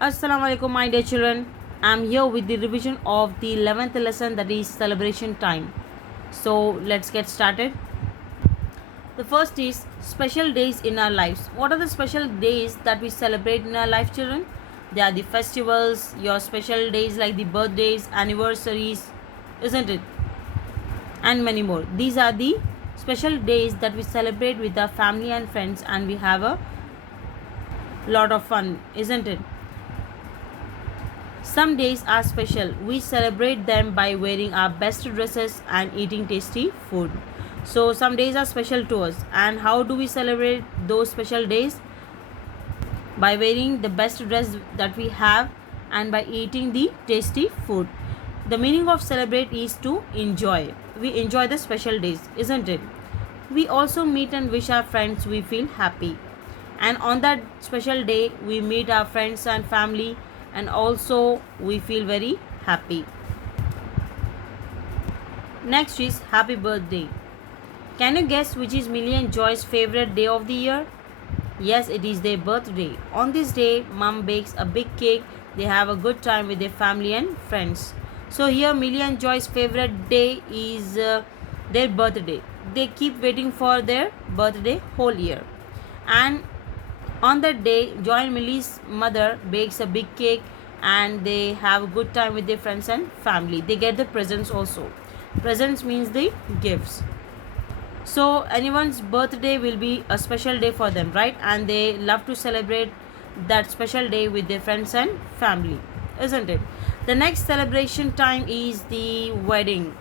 Assalamu alaikum, my dear children. I'm here with the revision of the 11th lesson, that is celebration time. So let's get started. The first is special days in our lives. What are the special days that we celebrate in our life, children? They are the festivals, your special days like the birthdays, anniversaries, isn't it? And many more. These are the special days that we celebrate with our family and friends, and we have a lot of fun, isn't it? Some days are special. We celebrate them by wearing our best dresses and eating tasty food. So, some days are special to us. And how do we celebrate those special days? By wearing the best dress that we have and by eating the tasty food. The meaning of celebrate is to enjoy. We enjoy the special days, isn't it? We also meet and wish our friends we feel happy. And on that special day, we meet our friends and family, and also we feel very happy. Next is happy birthday. Can you guess which is Millie and Joy's favorite day of the year? Yes, it is their birthday. On this day, mom bakes a big cake. They have a good time with their family and friends. So here Millie and Joy's favorite day is their birthday. They keep waiting for their birthday whole year. And on that day, Joy and Millie's mother bakes a big cake and they have a good time with their friends and family. They get the presents also. Presents means the gifts. So anyone's birthday will be a special day for them, right? And they love to celebrate that special day with their friends and family, isn't it? The next celebration time is the wedding.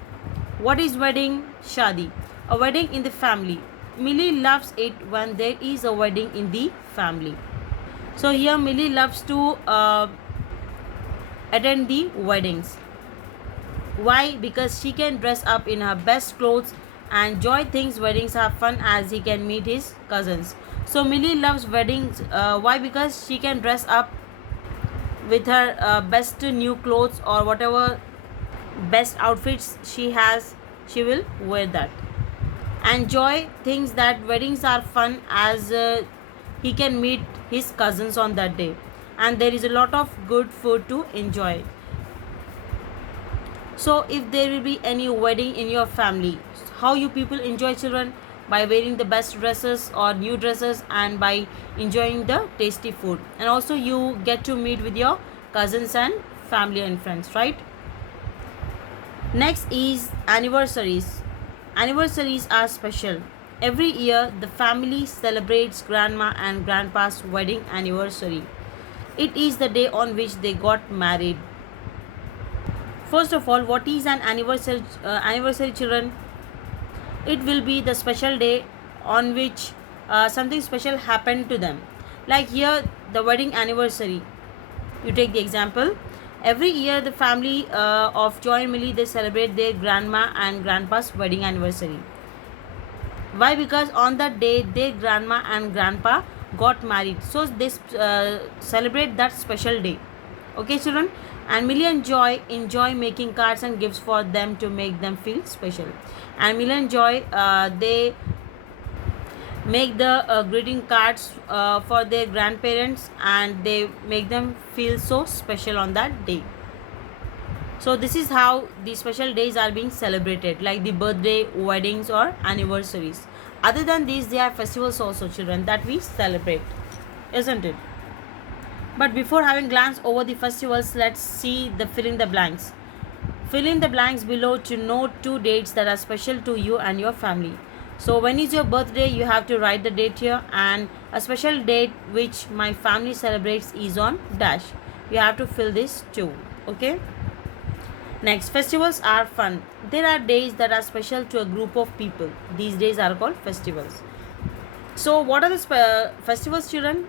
What is wedding? Shadi. A wedding in the family. Millie loves it when there is a wedding in the family. So here Millie loves to attend the weddings. Why? Because she can dress up in her best clothes, and Joy thinks weddings are fun as he can meet his cousins. So Millie loves weddings. Why? Because she can dress up with her best new clothes or whatever best outfits she has, she will wear that. And Joy thinks that weddings are fun as he can meet his cousins on that day, and there is a lot of good food to enjoy. So if there will be any wedding in your family, how you people enjoy, children? By wearing the best dresses or new dresses and by enjoying the tasty food, and also you get to meet with your cousins and family and friends, right? Next is anniversaries. Anniversaries are special. Every year, the family celebrates grandma and grandpa's wedding anniversary. It is the day on which they got married. First of all, what is an anniversary, children? It will be the special day on which something special happened to them. Like here, the wedding anniversary. You take the example. Every year, the family of Joy and Millie, they celebrate their grandma and grandpa's wedding anniversary. Why? Because on that day, their grandma and grandpa got married. So they celebrate that special day. Okay, children? And Millie and Joy enjoy making cards and gifts for them to make them feel special. And Millie and Joy, they make the greeting cards for their grandparents, and they make them feel so special on that day. So this is how the special days are being celebrated, like the birthday, weddings or anniversaries. Other than these, there are festivals also, children, that we celebrate, isn't it? But before having glance over the festivals, let's see the fill in the blanks. Fill in the blanks below to note two dates that are special to you and your family. So when is your birthday? You have to write the date here, and a special date which my family celebrates is on dash. You have to fill this too. Okay. Next, festivals are fun. There are days that are special to a group of people. These days are called festivals. So what are the festivals, children?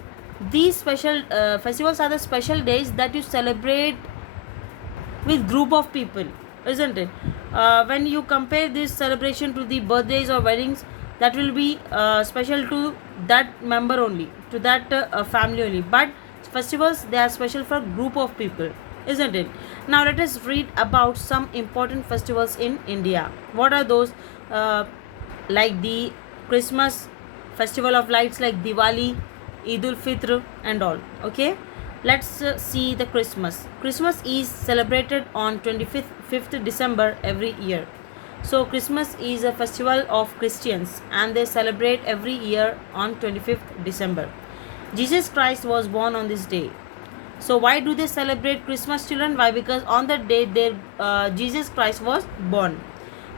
These special festivals are the special days that you celebrate with group of people, isn't it? When you compare this celebration to the birthdays or weddings, that will be special to that member only, to that family only. But festivals, they are special for group of people, isn't it? Now let us read about some important festivals in India. What are those? Like the Christmas, festival of lights like Diwali, Eid ul Fitr and all. Okay. Let's see the Christmas. Christmas is celebrated on 25th December every year. So Christmas is a festival of Christians and they celebrate every year on 25th December. Jesus Christ was born on this day. So why do they celebrate Christmas, children? Why? Because on that day Jesus Christ was born.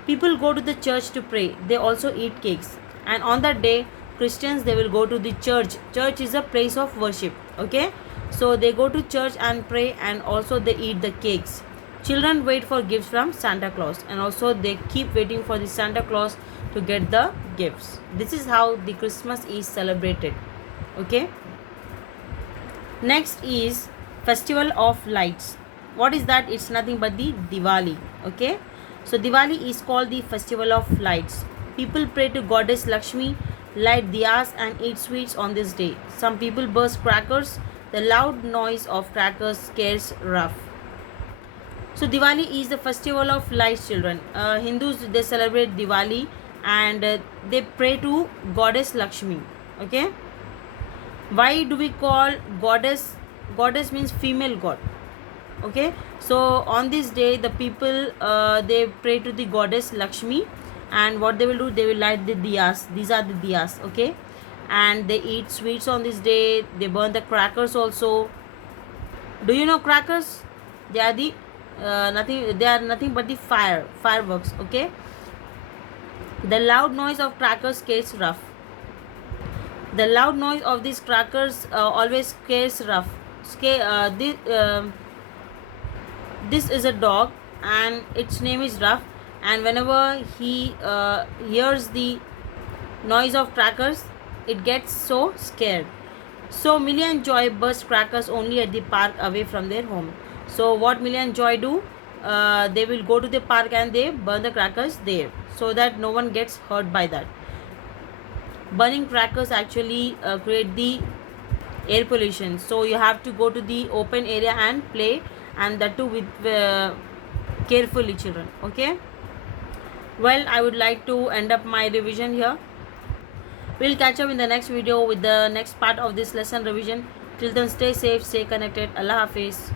People go to the church to pray. They also eat cakes. And on that day, Christians, they will go to the church. Church is a place of worship. Okay. So they go to church and pray, and also they eat the cakes. Children wait for gifts from Santa Claus, and also they keep waiting for the Santa Claus to get the gifts. This is how the Christmas is celebrated. Okay. Next is Festival of Lights. What is that? It's nothing but the Diwali. Okay. So Diwali is called the Festival of Lights. People pray to Goddess Lakshmi, light diyas and eat sweets on this day. Some people burst crackers. The loud noise of crackers scares rough. So Diwali is the festival of lights, children. Hindus, they celebrate Diwali and they pray to Goddess Lakshmi. Okay. Why do we call goddess? Goddess means female god. Okay. So on this day the people they pray to the Goddess Lakshmi, and what they will do, they will light the diyas. These are the diyas. Okay. And they eat sweets on this day. They burn the crackers also. Do you know crackers? They are the nothing but the fireworks. Okay. The loud noise of crackers scares rough. The loud noise of these crackers always scares rough. This is a dog and its name is Ruff, and whenever he hears the noise of crackers, it gets so scared. So Millie and Joy burst crackers only at the park away from their home. So what Millie and Joy do, they will go to the park and they burn the crackers there, so that no one gets hurt by that. Burning crackers actually create the air pollution, so you have to go to the open area and play, and that too with carefully, children. Okay. Well, I would like to end up my revision here. We'll catch up in the next video with the next part of this lesson revision. Till then, stay safe, stay connected. Allah Hafiz.